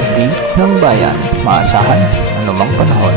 update ng bayan, maasahan anumang panahon.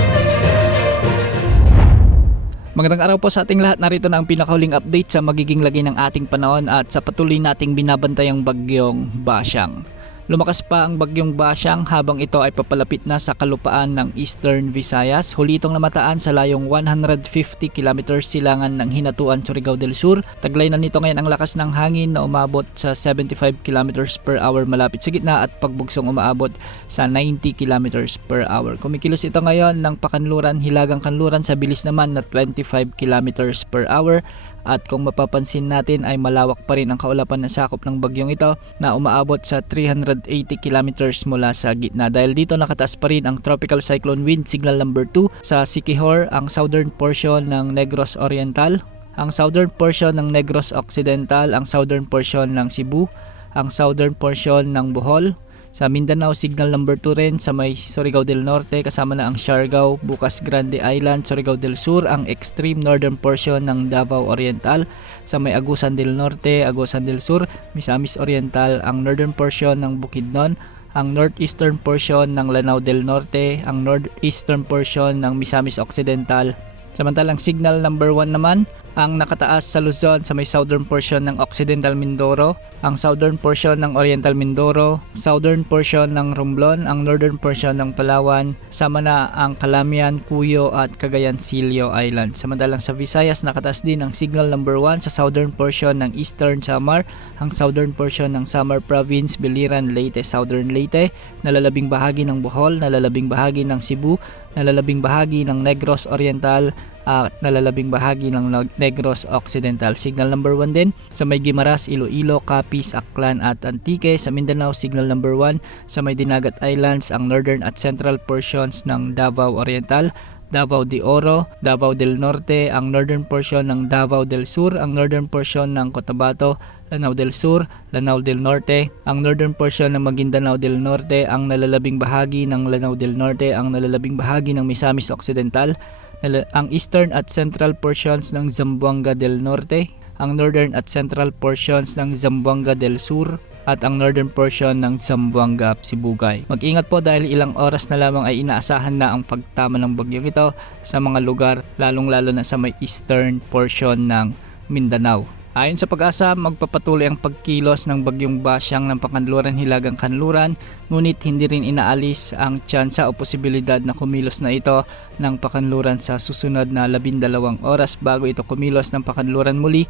Magandang araw po sa ating lahat. Narito na ang pinakahuling update sa magiging lagay ng ating panahon at sa patuloy nating binabantayang bagyong Basyang. Lumakas pa ang bagyong Basyang habang ito ay papalapit na sa kalupaan ng Eastern Visayas. Huli itong namataan sa layong 150 km silangan ng Hinatuan, Surigao del Sur. Taglay na nito ngayon ang lakas ng hangin na umabot sa 75 km per hour malapit sa gitna at pagbugsong umaabot sa 90 km per hour. Kumikilos ito ngayon ng pakanluran, hilagang kanluran sa bilis naman na 25 km per hour. At kung mapapansin natin ay malawak pa rin ang kaulapan na sakop ng bagyong ito na umaabot sa 380 kilometers mula sa gitna. Dahil dito nakataas pa rin ang Tropical Cyclone Wind Signal number 2 sa Siquijor, ang southern portion ng Negros Oriental, ang southern portion ng Negros Occidental, ang southern portion ng Cebu, ang southern portion ng Bohol. Sa Mindanao, signal number 2 rin sa may Surigao del Norte, kasama na ang Siargao, Bukas Grande Island, Surigao del Sur, ang extreme northern portion ng Davao Oriental, sa may Agusan del Norte, Agusan del Sur, Misamis Oriental, ang northern portion ng Bukidnon, ang northeastern portion ng Lanao del Norte, ang northeastern portion ng Misamis Occidental. Samantalang signal number 1 naman ang nakataas sa Luzon sa may southern portion ng Occidental Mindoro, ang southern portion ng Oriental Mindoro, southern portion ng Romblon, ang northern portion ng Palawan, sama na ang Calamian, Cuyo at Cagayan Silio Island. Samantalang sa Visayas nakataas din ang signal number 1 sa southern portion ng Eastern Samar, ang southern portion ng Samar Province, Biliran, Leyte, Southern Leyte, nalalabing bahagi ng Bohol, nalalabing bahagi ng Cebu, nalalabing bahagi ng Negros Oriental at nalalabing bahagi ng Negros Occidental. Signal number 1 din sa may Guimaras, Iloilo, Capiz, Aklan at Antique. Sa Mindanao, signal number 1 sa may Dinagat Islands, ang northern at central portions ng Davao Oriental, Davao de Oro, Davao del Norte, ang northern portion ng Davao del Sur, ang northern portion ng Cotabato, Lanao del Sur, Lanao del Norte, ang northern portion ng Maguindanao del Norte, ang nalalabing bahagi ng Lanao del Norte, ang nalalabing bahagi ng Misamis Occidental, ang eastern at central portions ng Zamboanga del Norte, ang northern at central portions ng Zamboanga del Sur, at ang northern portion ng Zamboanga Sibugay. Mag-ingat po dahil ilang oras na lamang ay inaasahan na ang pagtama ng bagyong ito sa mga lugar, lalong-lalo na sa may eastern portion ng Mindanao. Ayon sa Pag-asa, magpapatuloy ang pagkilos ng bagyong Basyang ng pakanluran hilagang kanluran, ngunit hindi rin inaalis ang tsansa o posibilidad na kumilos na ito ng pakanluran sa susunod na 12 oras bago ito kumilos ng pakanluran muli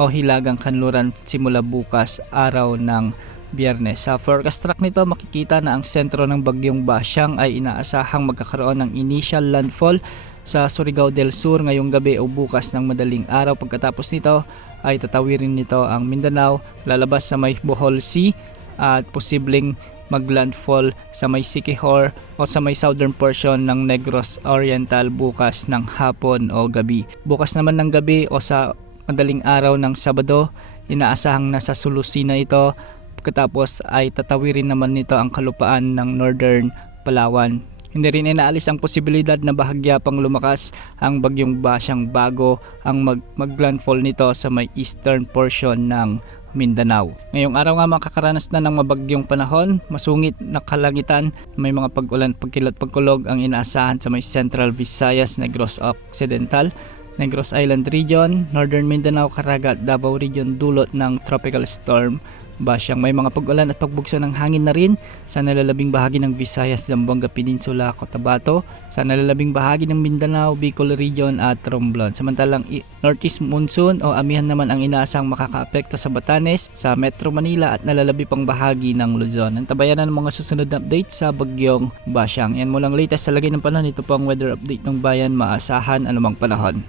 o hilagang kanluran simula bukas, araw ng Biyernes. Sa forecast track nito, makikita na ang sentro ng bagyong Basyang ay inaasahang magkakaroon ng initial landfall sa Surigao del Sur ngayong gabi o bukas ng madaling araw. Pagkatapos nito ay tatawirin nito ang Mindanao, lalabas sa may Bohol Sea at posibleng maglandfall sa may Siquijor o sa may southern portion ng Negros Oriental bukas ng hapon o gabi. Bukas naman ng gabi o sa madaling araw ng Sabado, inaasahang nasa Solusina ito. Pagkatapos ay tatawirin naman nito ang kalupaan ng Northern Palawan. Hindi rin inaalis ang posibilidad na bahagya pang lumakas ang bagyong Basyang bago ang maglandfall nito sa may eastern portion ng Mindanao. Ngayong araw nga makakaranas na ng mabagyong panahon, masungit na kalangitan, may mga pag-ulan, pagkilat, pagkulog ang inaasahan sa may Central Visayas, Negros Occidental, Negros Island Region, Northern Mindanao, Caraga, Davao Region dulot ng Tropical Storm Basyang. May mga pag-ulan at pagbugso ng hangin na rin sa nalalabing bahagi ng Visayas, Zamboanga Peninsula, Cotabato, sa nalalabing bahagi ng Mindanao, Bicol Region at Romblon. Samantalang Northeast Monsoon o amihan naman ang inaasang makakaapekto sa Batanes, sa Metro Manila at nalalabi pang bahagi ng Luzon. Antabayan na ng mga susunod na update sa bagyong Basyang. Yan mo lang latest sa lagay ng panahon. Ito po ang weather update ng bayan, maasahan anumang panahon.